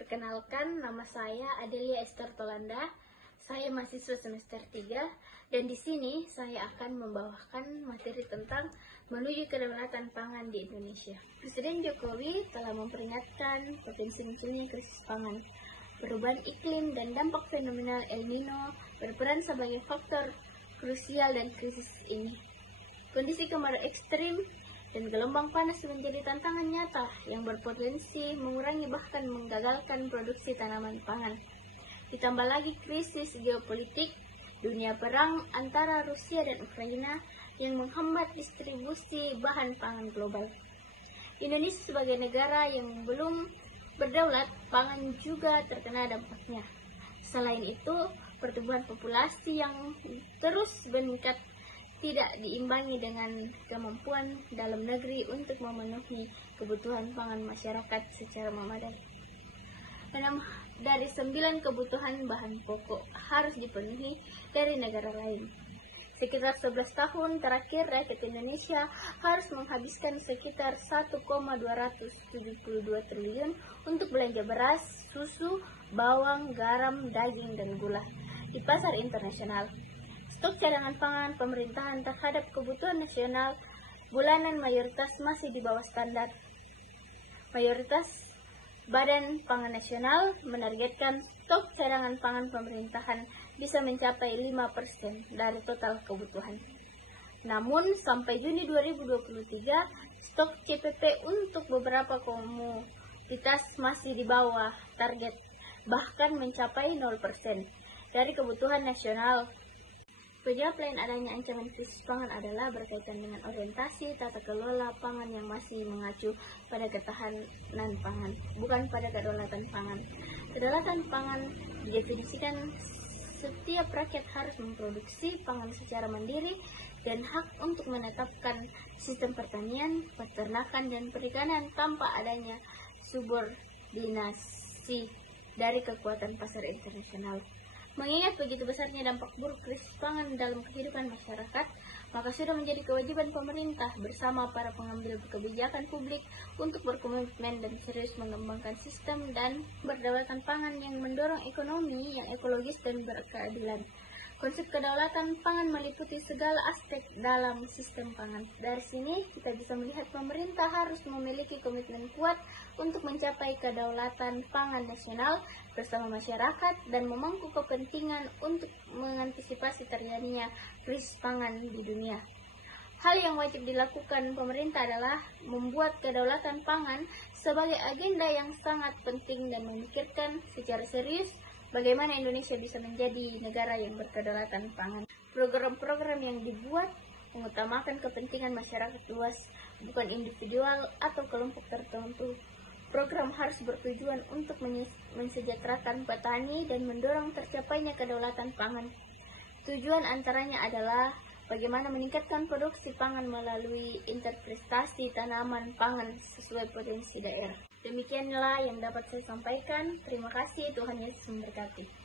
Perkenalkan, nama saya Adelia Esther Tolanda. Saya mahasiswa semester 3 dan di sini saya akan membawakan materi tentang menuju kedaulatan pangan di Indonesia. Presiden Jokowi telah memperingatkan potensi munculnya krisis pangan. Perubahan iklim dan dampak fenomenal El Nino berperan sebagai faktor krusial dan krisis ini. Kondisi kemarau ekstrim dan gelombang panas menjadi tantangan nyata yang berpotensi mengurangi bahkan menggagalkan produksi tanaman pangan. Ditambah lagi krisis geopolitik, dunia perang antara Rusia dan Ukraina yang menghambat distribusi bahan pangan global. Indonesia sebagai negara yang belum berdaulat pangan juga terkena dampaknya. Selain itu, pertumbuhan populasi yang terus meningkat tidak diimbangi dengan kemampuan dalam negeri untuk memenuhi kebutuhan pangan masyarakat secara memadai. 6 dari 9 kebutuhan bahan pokok harus dipenuhi dari negara lain. Sekitar 11 tahun terakhir, rakyat Indonesia harus menghabiskan sekitar 1,272 triliun untuk belanja beras, susu, bawang, garam, daging, dan gula di pasar internasional. Stok cadangan pangan pemerintahan terhadap kebutuhan nasional bulanan mayoritas masih di bawah standar. Mayoritas Badan Pangan Nasional menargetkan stok cadangan pangan pemerintahan bisa mencapai 5% dari total kebutuhan. Namun, sampai Juni 2023, stok CPP untuk beberapa komoditas masih di bawah target, bahkan mencapai 0% dari kebutuhan nasional. Penyebab lain adanya ancaman krisis pangan adalah berkaitan dengan orientasi tata kelola pangan yang masih mengacu pada ketahanan pangan, bukan pada kedaulatan pangan. Kedaulatan pangan didefinisikan setiap rakyat harus memproduksi pangan secara mandiri dan hak untuk menetapkan sistem pertanian, peternakan, dan perikanan tanpa adanya subordinasi dari kekuatan pasar internasional. Mengingat begitu besarnya dampak buruk krisis pangan dalam kehidupan masyarakat, maka sudah menjadi kewajiban pemerintah bersama para pengambil kebijakan publik untuk berkomitmen dan serius mengembangkan sistem dan berkedaulatan pangan yang mendorong ekonomi yang ekologis dan berkeadilan. Konsep kedaulatan pangan meliputi segala aspek dalam sistem pangan. Dari sini kita bisa melihat pemerintah harus memiliki komitmen kuat untuk mencapai kedaulatan pangan nasional bersama masyarakat dan memangku kepentingan untuk mengantisipasi terjadinya krisis pangan di dunia. Hal yang wajib dilakukan pemerintah adalah membuat kedaulatan pangan sebagai agenda yang sangat penting dan memikirkan secara serius bagaimana Indonesia bisa menjadi negara yang berkedaulatan pangan. Program-program yang dibuat mengutamakan kepentingan masyarakat luas, bukan individual atau kelompok tertentu. Program harus bertujuan untuk mensejahterakan petani dan mendorong tercapainya kedaulatan pangan. Tujuan antaranya adalah bagaimana meningkatkan produksi pangan melalui interpretasi tanaman pangan sesuai potensi daerah. Demikianlah yang dapat saya sampaikan. Terima kasih, Tuhan Yesus memberkati.